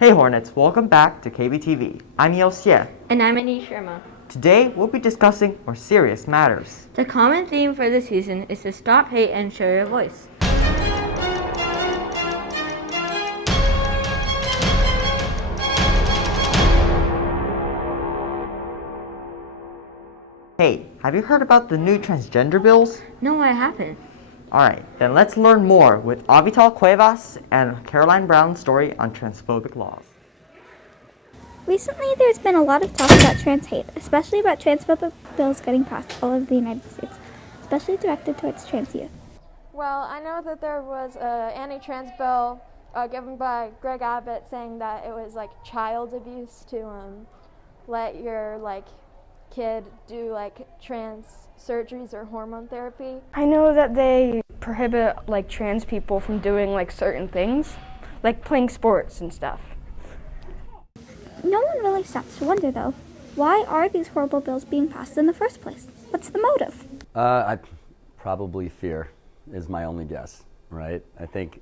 Hey Hornets, welcome back to KBTV. I'm Yeo Xie. And I'm Anish Sharma. Today we'll be discussing more serious matters. The common theme for the season is to stop hate and share your voice. Hey, have you heard about the new transgender bills? No, I haven't. Alright, then let's learn more with Avital Cuevas and Caroline Brown's story on transphobic laws. Recently, there's been a lot of talk about trans hate, especially about transphobic bills getting passed all over the United States, especially directed towards trans youth. Well, I know that there was an anti-trans bill given by Greg Abbott saying that it was like child abuse to let your kid do trans surgeries or hormone therapy. I know that they prohibit trans people from doing certain things, like playing sports and stuff. No one really stops to wonder, though, why are these horrible bills being passed in the first place? What's the motive? Probably fear is my only guess, right? I think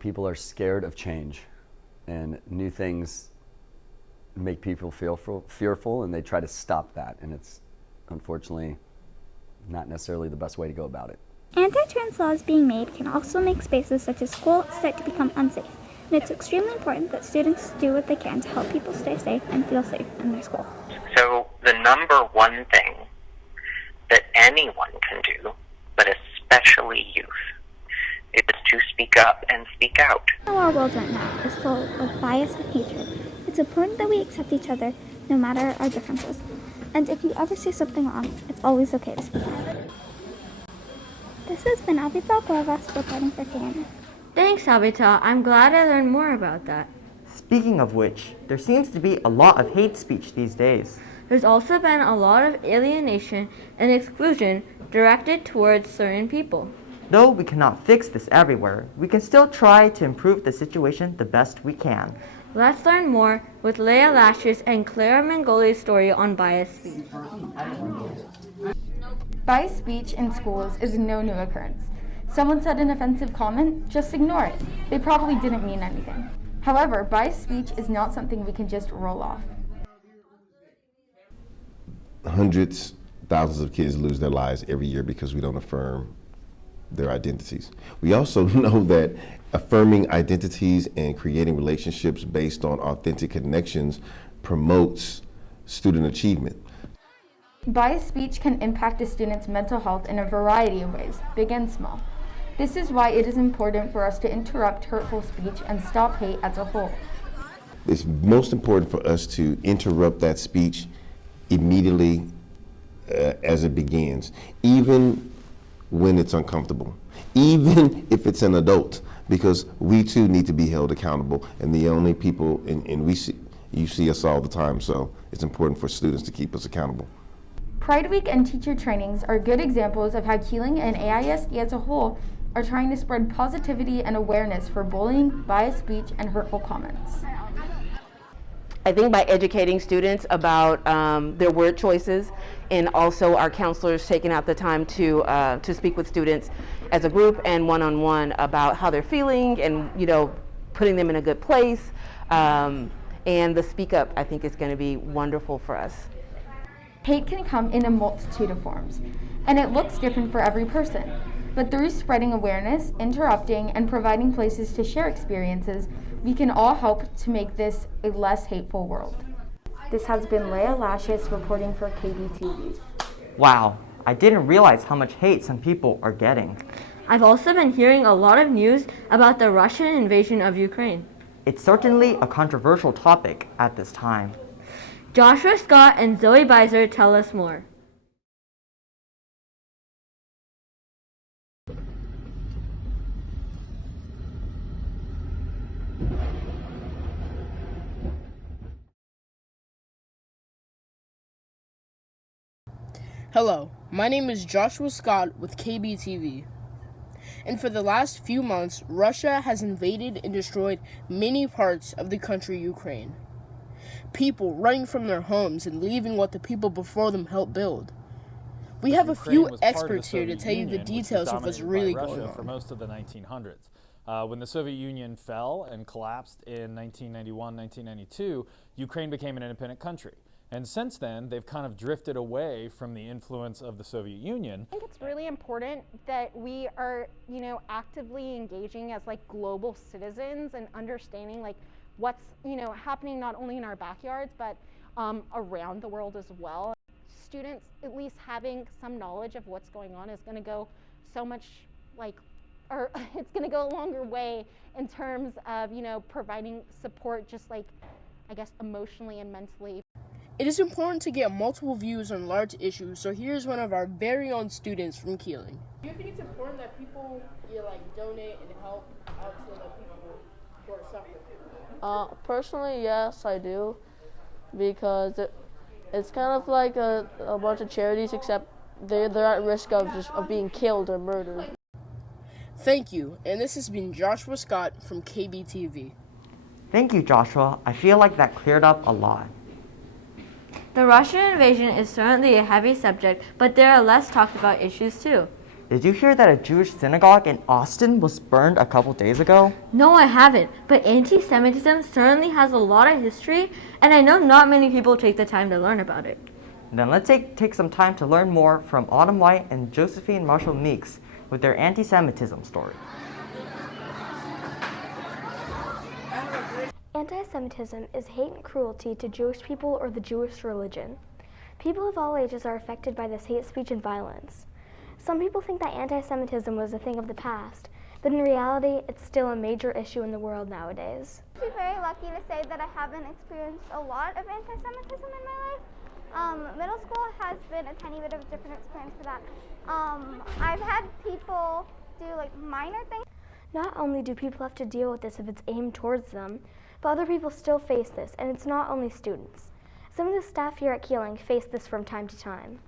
people are scared of change, and new things make people feel fearful, and they try to stop that, and it's unfortunately not necessarily the best way to go about it. Anti-trans laws being made can also make spaces such as school start to become unsafe, and it's extremely important that students do what they can to help people stay safe and feel safe in their school. So the number one thing that anyone can do, but especially youth, is to speak up and speak out. Our world right now is full of bias and hatred. It's important that we accept each other, no matter our differences. And if you ever see something wrong, it's always okay to speak out. This has been Avital Cuevas reporting for KNN. Thanks, Avital. I'm glad I learned more about that. Speaking of which, there seems to be a lot of hate speech these days. There's also been a lot of alienation and exclusion directed towards certain people. Though we cannot fix this everywhere, we can still try to improve the situation the best we can. Let's learn more with Leah Lashes and Clara Mangoli's story on biased speech. Biased speech in schools is no new occurrence. Someone said an offensive comment, just ignore it. They probably didn't mean anything. However, biased speech is not something we can just roll off. Hundreds, thousands of kids lose their lives every year because we don't affirm their identities. We also know that affirming identities and creating relationships based on authentic connections promotes student achievement. Biased speech can impact a student's mental health in a variety of ways, big and small. This is why it is important for us to interrupt hurtful speech and stop hate as a whole. It's most important for us to interrupt that speech immediately as it begins, even when it's uncomfortable, even if it's an adult, because we too need to be held accountable, and the only people, you see us all the time, so it's important for students to keep us accountable. Pride Week and teacher trainings are good examples of how Keeling and AISD as a whole are trying to spread positivity and awareness for bullying, biased speech, and hurtful comments. I think by educating students about their word choices, and also our counselors taking out the time to speak with students as a group and one-on-one about how they're feeling, and putting them in a good place, and the speak up, I think is going to be wonderful for us. Hate can come in a multitude of forms, and it looks different for every person. But through spreading awareness, interrupting, and providing places to share experiences, we can all help to make this a less hateful world. This has been Leah Lashes reporting for KBTV. Wow, I didn't realize how much hate some people are getting. I've also been hearing a lot of news about the Russian invasion of Ukraine. It's certainly a controversial topic at this time. Joshua Scott and Zoe Beiser tell us more. Hello, my name is Joshua Scott with KBTV. And for the last few months, Russia has invaded and destroyed many parts of the country Ukraine. People running from their homes and leaving what the people before them helped build. We have a few experts here to tell you the details of what's really going on. For most of the 1900s. When the Soviet Union fell and collapsed in 1991, 1992, Ukraine became an independent country. And since then, they've kind of drifted away from the influence of the Soviet Union. I think it's really important that we are, actively engaging as like global citizens and understanding like what's, happening not only in our backyards, but around the world as well. Students at least having some knowledge of what's going on is going to go so much or it's going to go a longer way in terms of, providing support just like, I guess, emotionally and mentally. It is important to get multiple views on large issues, so here's one of our very own students from Keeling. Do you think it's important that people donate and help out to the people who are suffering? Personally, yes, I do, because it's kind of like a bunch of charities, except they're at risk of being killed or murdered. Thank you, and this has been Joshua Scott from KBTV. Thank you, Joshua. I feel like that cleared up a lot. The Russian invasion is certainly a heavy subject, but there are less talked about issues too. Did you hear that a Jewish synagogue in Austin was burned a couple days ago? No, I haven't, but anti-Semitism certainly has a lot of history, and I know not many people take the time to learn about it. Then let's take some time to learn more from Autumn White and Josephine Marshall Meeks with their anti-Semitism story. Anti-Semitism is hate and cruelty to Jewish people or the Jewish religion. People of all ages are affected by this hate speech and violence. Some people think that anti-Semitism was a thing of the past, but in reality, it's still a major issue in the world nowadays. I'm very lucky to say that I haven't experienced a lot of anti-Semitism in my life. Middle school has been a tiny bit of a different experience for that. I've had people do minor things. Not only do people have to deal with this if it's aimed towards them, but other people still face this, and it's not only students. Some of the staff here at Keeling face this from time to time.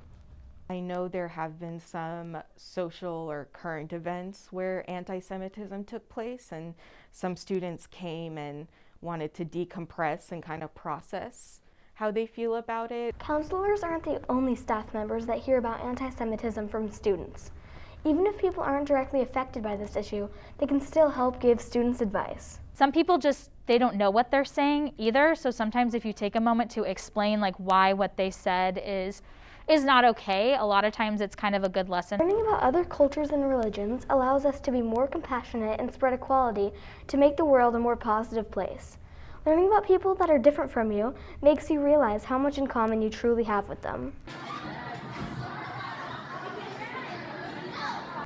I know there have been some social or current events where anti-Semitism took place, and some students came and wanted to decompress and kind of process how they feel about it. Counselors aren't the only staff members that hear about anti-Semitism from students. Even if people aren't directly affected by this issue, they can still help give students advice. Some people they don't know what they're saying either, so sometimes if you take a moment to explain why what they said is not okay, a lot of times it's kind of a good lesson. Learning about other cultures and religions allows us to be more compassionate and spread equality to make the world a more positive place. Learning about people that are different from you makes you realize how much in common you truly have with them.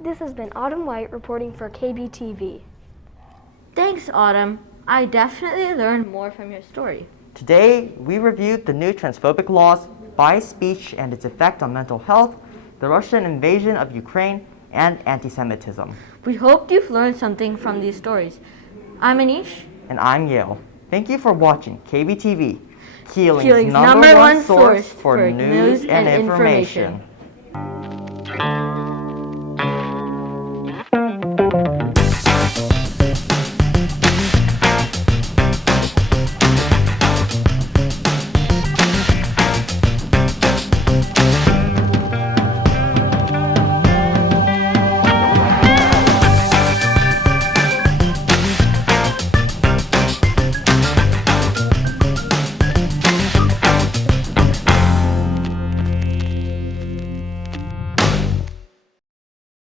This has been Autumn White reporting for KBTV. Thanks, Autumn. I definitely learned more from your story. Today, we reviewed the new transphobic laws, biased speech and its effect on mental health, the Russian invasion of Ukraine, and anti-Semitism. We hope you've learned something from these stories. I'm Anish. And I'm Yale. Thank you for watching KBTV, Keeling's Number one source for news and information.